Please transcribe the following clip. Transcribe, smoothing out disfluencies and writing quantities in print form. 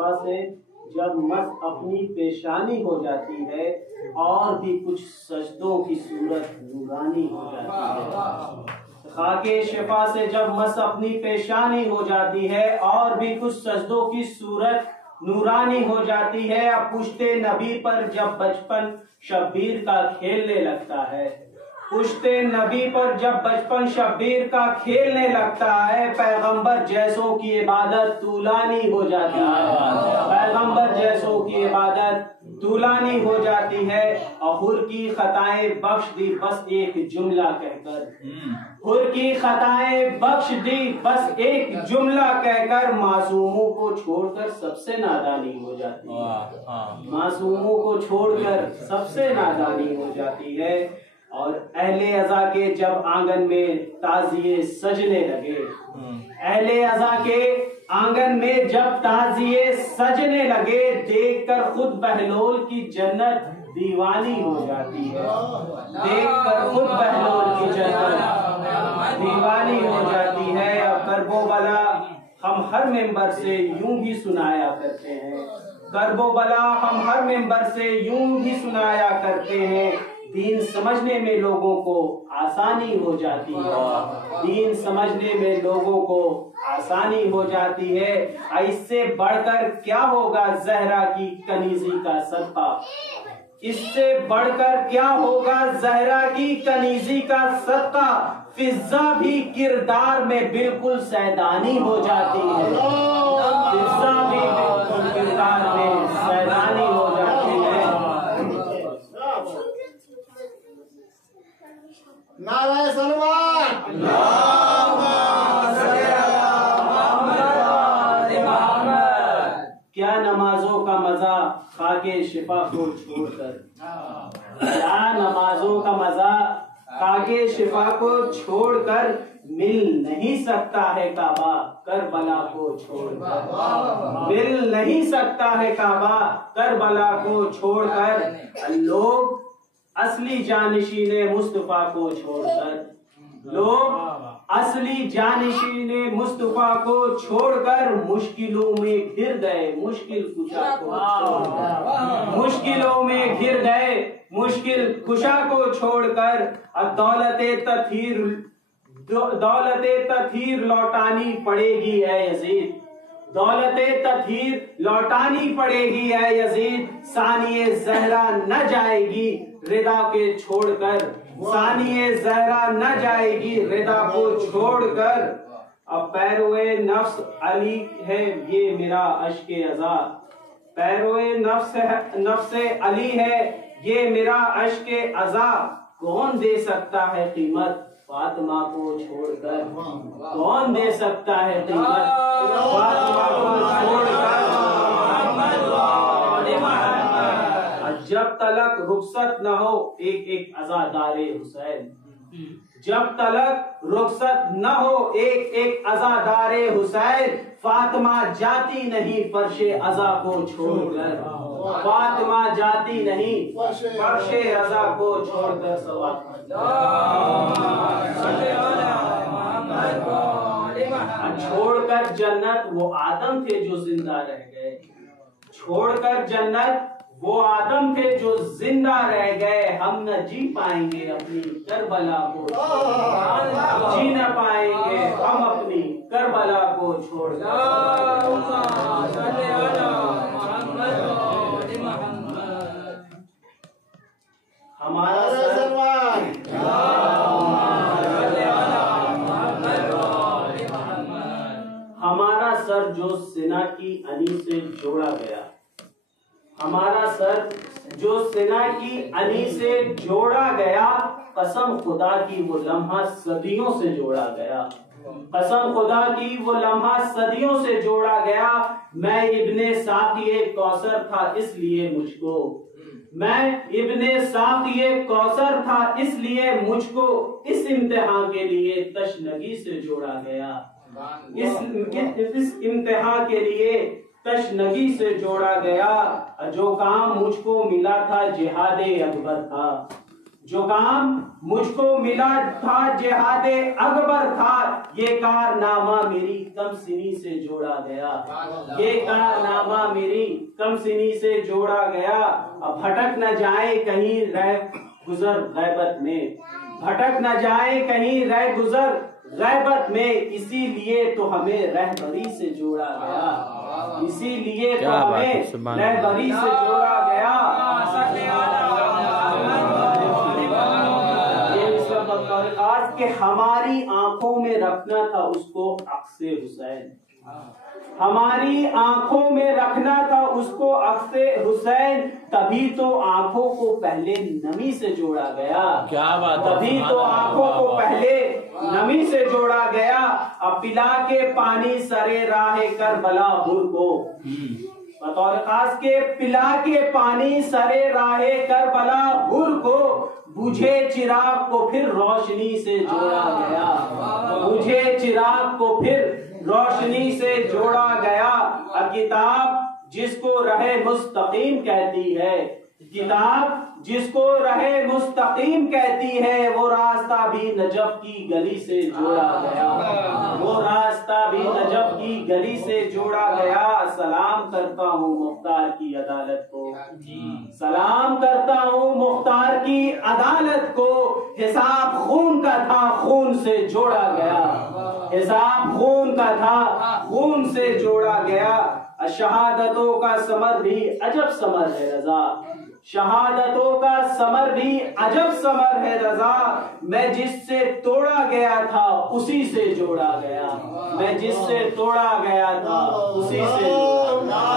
शिफा से जब मस अपनी पेशानी हो जाती है और भी कुछ सजदों की सूरत नूरानी हो जाती है। खाके शिफा से जब मस अपनी पेशानी हो जाती है और भी कुछ सजदों की सूरत नूरानी हो जाती है। अब पुश्ते नबी पर जब बचपन शब्बीर का खेलने लगता है, पुश्ते नबी पर जब बचपन शब्बीर का खेलने लगता है, पैगंबर जैसों की इबादत तूलानी हो जाती है, पैगंबर जैसों की इबादत तूलानी हो जाती है। और हुर की खताएं बख्श दी बस एक जुमला कहकर, हुर की खताएं बख्श दी बस एक जुमला कहकर, मासूमों को छोड़कर सबसे नादानी हो जाती है, मासूमों को छोड़कर सबसे नादानी हो जाती है। और अहले अज़ा के जब आंगन में ताजिए सजने लगे, अहले अज़ा के आंगन में जब ताजिए सजने लगे, देखकर खुद बहलोल की जन्नत दीवानी हो जाती है, देखकर खुद बहलोल की जन्नत दीवानी हो जाती है। और करबो बला हम हर मेंबर से यूं भी सुनाया करते हैं, करबो बला हम हर मेंबर से यूं भी सुनाया करते हैं, दीन समझने में लोगों को आसानी हो जाती है, दीन समझने में लोगों को आसानी हो जाती है। इससे बढ़कर क्या होगा जहरा की कनीजी का सदका, इससे बढ़कर क्या होगा जहरा की कनीजी का सदका, फिजा भी किरदार में बिल्कुल सैदानी हो जाती है, फिजा भी बिल्कुल किरदार में सैदानी हो जाती है। नारे सलवार, क्या नमाजों का मजा खाके शिफा को छोड़कर, क्या नमाजों का मजा खाके शिफा को छोड़कर, मिल नहीं सकता है काबा करबला को छोड़कर, मिल नहीं सकता है काबा करबला को छोड़कर। लोग असली जानशीने मुस्तफा को छोड़कर, लोग असली जानशीने मुस्तफा को छोड़कर, मुश्किलों में घिर गए मुश्किल कुशा को छोड़कर, मुश्किलों में घिर गए मुश्किल कुशा को छोड़कर। अब दौलते तथीर लौटानी पड़ेगी है यजीद, दौलते तथीर लौटानी पड़ेगी है यजीद, सानिए जहरा न जाएगी रिदा के छोड़कर, सानिए जहरा न जाएगी रिदा को छोड़कर। अब पैरोए नफ्स अली है ये मेरा अश्के अज़ा, पैरोए नफ्स अली है ये मेरा अश्के अज़ा, कौन दे सकता है कीमत फातिमा को छोड़कर, कौन दे सकता है कीमत फातिमा को छोड़कर। जब तलक रुखसत न हो एक एक अज़ादारे हुसैन, जब तलक रुखसत न हो एक एक अज़ादारे हुसैन, फातिमा जाती नहीं फर्शे अज़ा को छोड़कर, फातिमा जाती नहीं फर्शे अज़ा को छोड़कर। छोड़कर जन्नत वो आदम थे जो जिंदा रह गए, छोड़कर जन्नत वो आदम थे जो जिंदा रह गए, हम न जी पाएंगे अपनी करबला को, जी न पाएंगे हम अपनी करबला को छोड़कर। हमारा सर जो सिना की अनी से जोड़ा गया, हमारा सर जो सिना की अनी से जोड़ा गया, कसम खुदा की वो लम्हा सदियों से जोड़ा गया, कसम खुदा की वो लम्हा सदियों से जोड़ा गया। मैं इब्ने साक़िए कौसर था इसलिए मुझको, मैं इब्ने साक़िए कौसर था इसलिए मुझको, इस इम्तिहान के लिए तशनगी से जोड़ा गया, इस इम्तिहान के लिए तशनगी से जोड़ा गया। जो काम मुझको मिला था जिहादे अकबर था, जो काम मुझको मिला था जिहादे अकबर था, ये कारनामा मेरी कम सिनी से जोड़ा गया। ये कारनामा मेरी कम सिनी से जोड़ा गया। अब भटक न जाए कहीं रह गुजर गैबत में, भटक न जाए कहीं रह गुजर गैबत में, इसीलिए तो हमें रहबरी से जोड़ा गया। इसीलिए तो हमें रहबरी से जोड़ा गया। आज के हमारी आंखों में रखना था उसको अक्से हुसैन, हमारी आंखों में रखना था उसको अक्से हुसैन, तभी तो आंखों को पहले नमी से जोड़ा गया। क्या बात, तभी तो आंखों को पहले नमी से जोड़ा गया। अब पिला के पानी सरे राहे करबला हुर को, बतौर खास के पिला के पानी सरे राहे करबला हुर को, बुझे चिराग को फिर रोशनी से जोड़ा गया। बुझे चिराग को फिर रोशनी से जोड़ा गया। किताब जिसको रहे मुस्तकीम कहती है, किताब जिसको रहे मुस्तकीम कहती है, वो रास्ता भी नजफ की गली से जोड़ा गया। वो रास्ता भी नजफ की गली से जोड़ा गया। सलाम करता हूँ मुख्तार की अदालत को, सलाम करता हूँ मुख्तार की अदालत को। हिसाब खून का था, खून से जोड़ा गया। हिसाब खून का था, खून से जोड़ा गया। शहादतों का समर भी अजब समर है रजा, शहादतों का समर भी अजब समर है रजा। मैं जिससे तोड़ा गया था उसी से जोड़ा गया। मैं जिससे तोड़ा गया था उसी से जोड़ा गया।